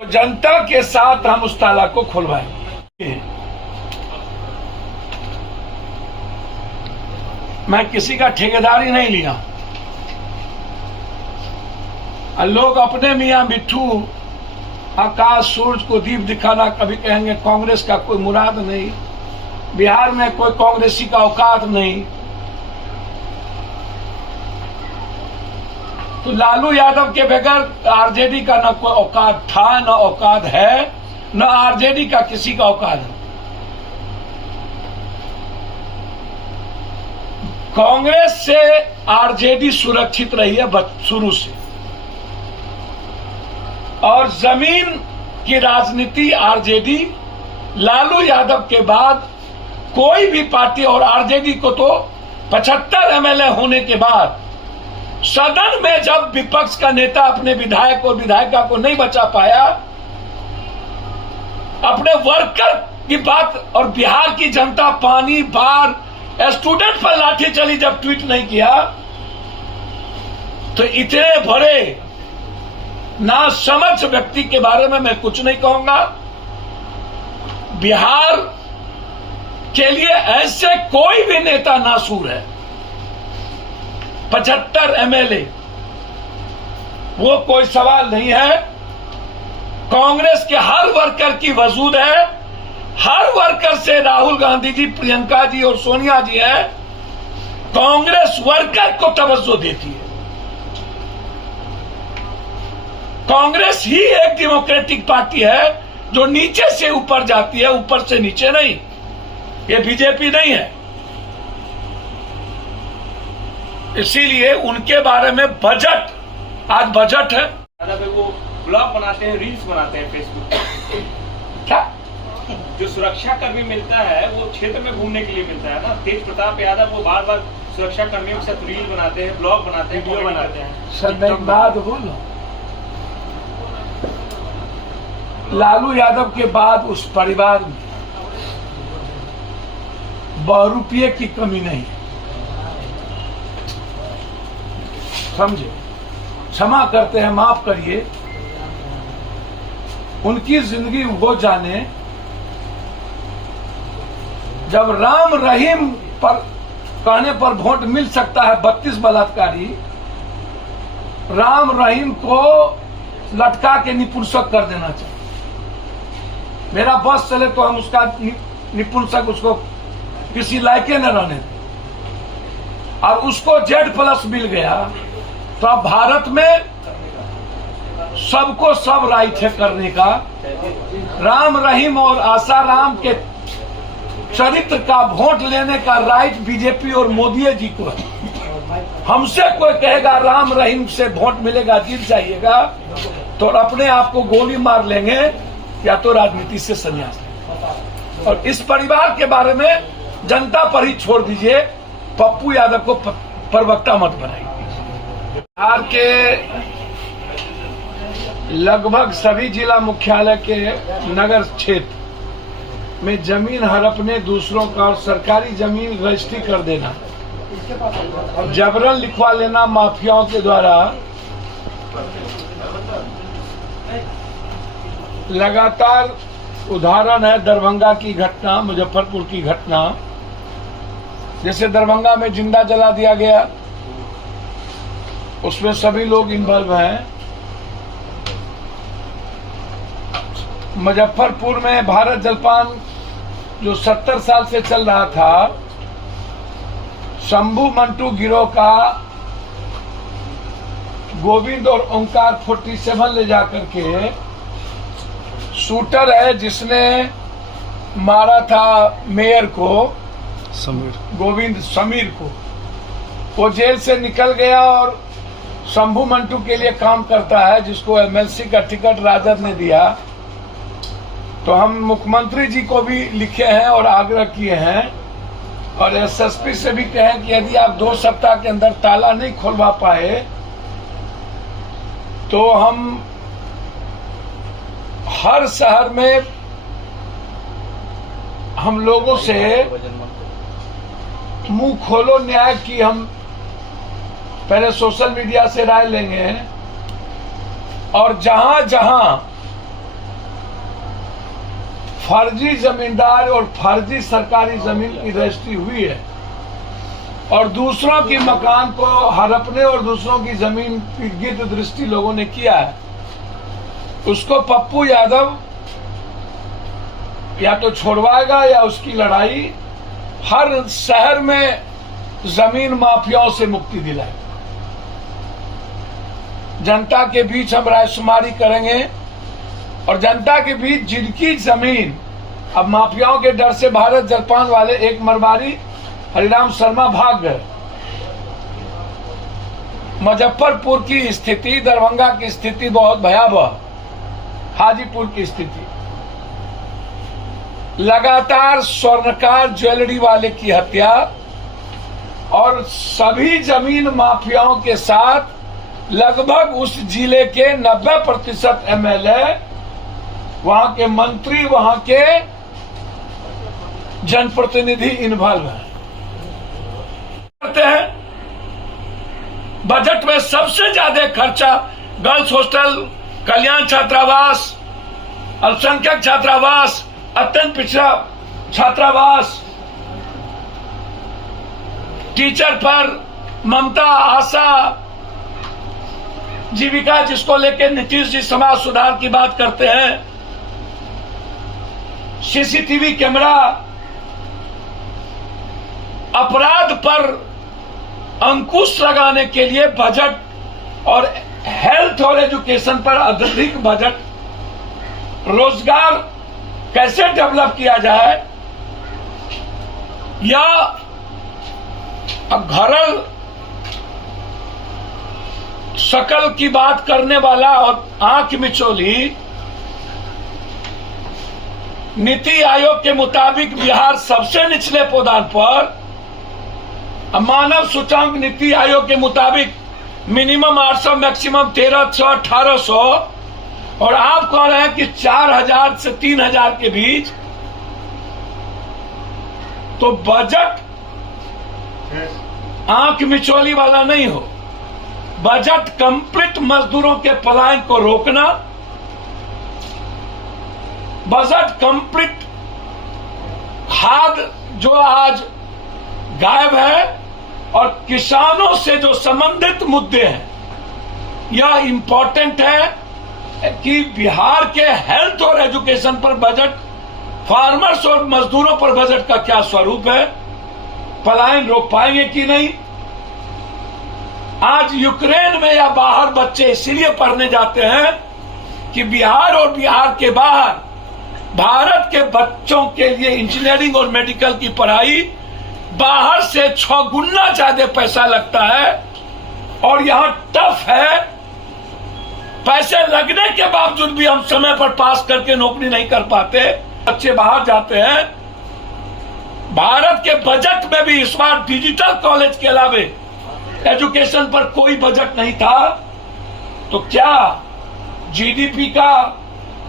जनता के साथ हम उस ताला को खुलवाएंगे। मैं किसी का ठेकेदारी नहीं लिया। लोग अपने मियां मिट्ठू आकाश सूरज को दीप दिखाना कभी कहेंगे कांग्रेस का कोई मुराद नहीं, बिहार में कोई कांग्रेसी का औकात नहीं। तो लालू यादव के बगैर आरजेडी का न कोई औकात था, न औकात है, न आरजेडी का किसी का औकात है। कांग्रेस से आरजेडी सुरक्षित रही है शुरू से, और जमीन की राजनीति आरजेडी लालू यादव के बाद कोई भी पार्टी, और आरजेडी को तो 75 एमएलए होने के बाद सदन में जब विपक्ष का नेता अपने विधायक और विधायिका को नहीं बचा पाया, अपने वर्कर की बात और बिहार की जनता पानी बाढ़ स्टूडेंट पर लाठी चली जब ट्वीट नहीं किया, तो इतने बड़े ना समझ व्यक्ति के बारे में मैं कुछ नहीं कहूंगा। बिहार के लिए ऐसे कोई भी नेता नासूर है। 75 एमएलए वो कोई सवाल नहीं है। कांग्रेस के हर वर्कर की वजूद है। हर वर्कर से राहुल गांधी जी, प्रियंका जी और सोनिया जी है, कांग्रेस वर्कर को तवज्जो देती है। कांग्रेस ही एक डेमोक्रेटिक पार्टी है जो नीचे से ऊपर जाती है, ऊपर से नीचे नहीं। ये बीजेपी नहीं है। इसीलिए उनके बारे में बजट, आज बजट है, वो ब्लॉग बनाते हैं, रील्स बनाते हैं फेसबुक पे। क्या जो सुरक्षा कर्मी मिलता है वो क्षेत्र में घूमने के लिए मिलता है ना। तेज प्रताप यादव वो बार बार सुरक्षा कर्मियों के साथ रील बनाते हैं, ब्लॉग बनाते हैं, वीडियो बनाते हैं। सर मैं एक बात बोलूं, लालू यादव के बाद उस परिवार में ₹1 की कमी नहीं। समझे, क्षमा करते हैं, माफ करिए। उनकी जिंदगी वो जाने जब राम रहीम पर कहने पर वोट मिल सकता है। 32 बलात्कारी राम रहीम को लटका के निपुंसक कर देना चाहिए। मेरा बस चले तो हम उसका निपुंसक उसको किसी लायके न रहने दें। और उसको Z+ मिल गया तो अब भारत में सबको सब राइट है करने का। राम रहीम और आसाराम के चरित्र का वोट लेने का राइट बीजेपी और मोदी जी को है। हमसे कोई कहेगा राम रहीम से वोट मिलेगा, जीत जाइएगा, तो अपने आप को गोली मार लेंगे या तो राजनीति से संन्यास लेंगे। और इस परिवार के बारे में जनता पर ही छोड़ दीजिए। पप्पू यादव को प्रवक्ता मत बनाइए। बिहार के लगभग सभी जिला मुख्यालय के नगर क्षेत्र में जमीन हड़पने, दूसरों का और सरकारी जमीन रजिस्ट्री कर देना, जबरन लिखवा लेना माफियाओं के द्वारा लगातार उदाहरण है। दरभंगा की घटना, मुजफ्फरपुर की घटना, जैसे दरभंगा में जिंदा जला दिया गया, उसमें सभी लोग इन्वॉल्व हैं। मुजफ्फरपुर में भारत जलपान जो 70 साल से चल रहा था, शंभू मंटू गिरोह का गोविंद और ओंकार 47 ले जाकर के शूटर है जिसने मारा था मेयर को, गोविंद समीर को, वो जेल से निकल गया और शंभू मंटू के लिए काम करता है, जिसको एमएलसी का टिकट राजद ने दिया। तो हम मुख्यमंत्री जी को भी लिखे हैं और आग्रह किए हैं और एसएसपी से भी कहें कि यदि आप 2 सप्ताह के अंदर ताला नहीं खुलवा पाए तो हम हर शहर में हम लोगों से मुंह खोलो न्याय की हम पहले सोशल मीडिया से राय लेंगे और जहां जहां फर्जी जमींदार और फर्जी सरकारी जमीन की रजिस्ट्री हुई है और दूसरों की मकान को हड़पने और दूसरों की जमीन की गिद्ध दृष्टि लोगों ने किया है, उसको पप्पू यादव या तो छोड़वाएगा या उसकी लड़ाई हर शहर में जमीन माफियाओं से मुक्ति दिलाएगा। जनता के बीच हम रायशुमारी करेंगे और जनता के बीच जिनकी जमीन अब माफियाओं के डर से भारत जलपान वाले एक मरवारी हरिराम शर्मा भाग गए। मुजफ्फरपुर की स्थिति, दरभंगा की स्थिति बहुत भयावह, हाजीपुर की स्थिति, लगातार स्वर्णकार ज्वेलरी वाले की हत्या और सभी जमीन माफियाओं के साथ लगभग उस जिले के 90% एमएलए, वहां के मंत्री, वहां के जनप्रतिनिधि इन्वॉल्व करते हैं। बजट में सबसे ज्यादा खर्चा गर्ल्स हॉस्टल, कल्याण छात्रावास, अल्पसंख्यक छात्रावास, अत्यंत पिछड़ा छात्रावास, टीचर पर ममता, आशा, जीविका जिसको लेकर नीतीश जी समाज सुधार की बात करते हैं, सीसीटीवी कैमरा, अपराध पर अंकुश लगाने के लिए बजट और हेल्थ और एजुकेशन पर अधिक बजट, रोजगार कैसे डेवलप किया जाए या घरल शकल की बात करने वाला और आंख मिचोली, नीति आयोग के मुताबिक बिहार सबसे निचले पदान पर, मानव सूचकांक नीति आयोग के मुताबिक मिनिमम 800, मैक्सिमम 1300, 1800 और आप कह रहे हैं कि 4000 से 3000 के बीच। तो बजट आंख मिचोली वाला नहीं हो, बजट कंप्लीट मजदूरों के पलायन को रोकना, बजट कंप्लीट खाद जो आज गायब है और किसानों से जो संबंधित मुद्दे हैं, यह इंपॉर्टेंट है कि बिहार के हेल्थ और एजुकेशन पर बजट, फार्मर्स और मजदूरों पर बजट का क्या स्वरूप है, पलायन रोक पाएंगे कि नहीं। आज यूक्रेन में या बाहर बच्चे इसलिए पढ़ने जाते हैं कि बिहार और बिहार के बाहर भारत के बच्चों के लिए इंजीनियरिंग और मेडिकल की पढ़ाई बाहर से 6 गुना ज्यादा पैसा लगता है और यहां टफ है। पैसे लगने के बावजूद भी हम समय पर पास करके नौकरी नहीं कर पाते, बच्चे बाहर जाते हैं। भारत के बजट में भी इस बार डिजिटल कॉलेज के अलावे एजुकेशन पर कोई बजट नहीं था। तो क्या जीडीपी का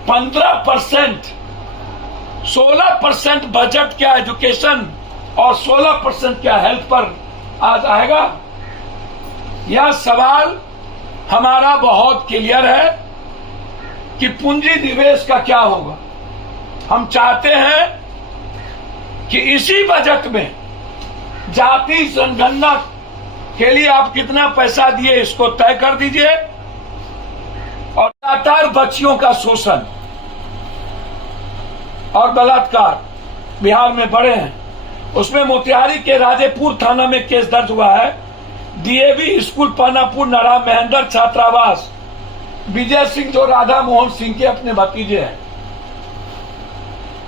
15%, 16% बजट क्या एजुकेशन और 16% क्या हेल्थ पर आज आएगा? यह सवाल हमारा बहुत क्लियर है कि पूंजी निवेश का क्या होगा। हम चाहते हैं कि इसी बजट में जाति जनगणना के लिए आप कितना पैसा दिए इसको तय कर दीजिए। और लगातार बच्चियों का शोषण और बलात्कार बिहार में बढ़े हैं, उसमें मोतिहारी के राजेपुर थाना में केस दर्ज हुआ है। डीएवी स्कूल पानापुर नरा महेंद्र छात्रावास, विजय सिंह जो राधा मोहन सिंह के अपने भतीजे हैं,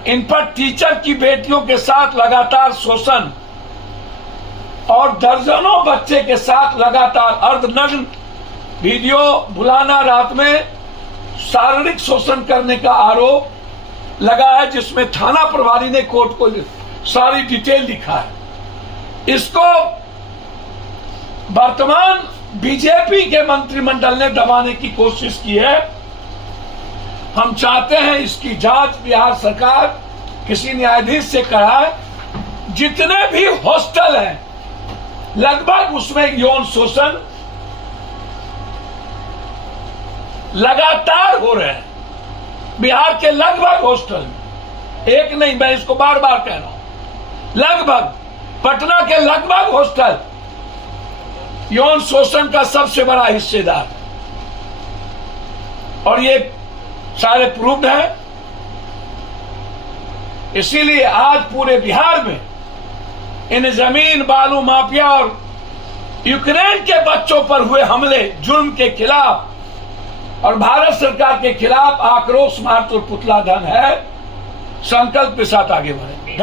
इन पर टीचर की बेटियों के साथ लगातार शोषण और दर्जनों बच्चे के साथ लगातार अर्धनग्न वीडियो बुलाना, रात में शारीरिक शोषण करने का आरोप लगा है, जिसमें थाना प्रभारी ने कोर्ट को सारी डिटेल लिखा है। इसको वर्तमान बीजेपी के मंत्रिमंडल ने दबाने की कोशिश की है। हम चाहते हैं इसकी जांच बिहार सरकार किसी न्यायाधीश से कराए। जितने भी हॉस्टल हैं लगभग उसमें यौन शोषण लगातार हो रहे हैं। बिहार के लगभग हॉस्टल में एक नहीं, मैं इसको बार बार कह रहा हूं, लगभग पटना के लगभग हॉस्टल यौन शोषण का सबसे बड़ा हिस्सेदार, और ये सारे प्रूव्ड है। इसीलिए आज पूरे बिहार में इन जमीन बालू माफिया और यूक्रेन के बच्चों पर हुए हमले, जुल्म के खिलाफ और भारत सरकार के खिलाफ आक्रोश मार्च और पुतला दहन है। संकल्प के साथ आगे बढ़े।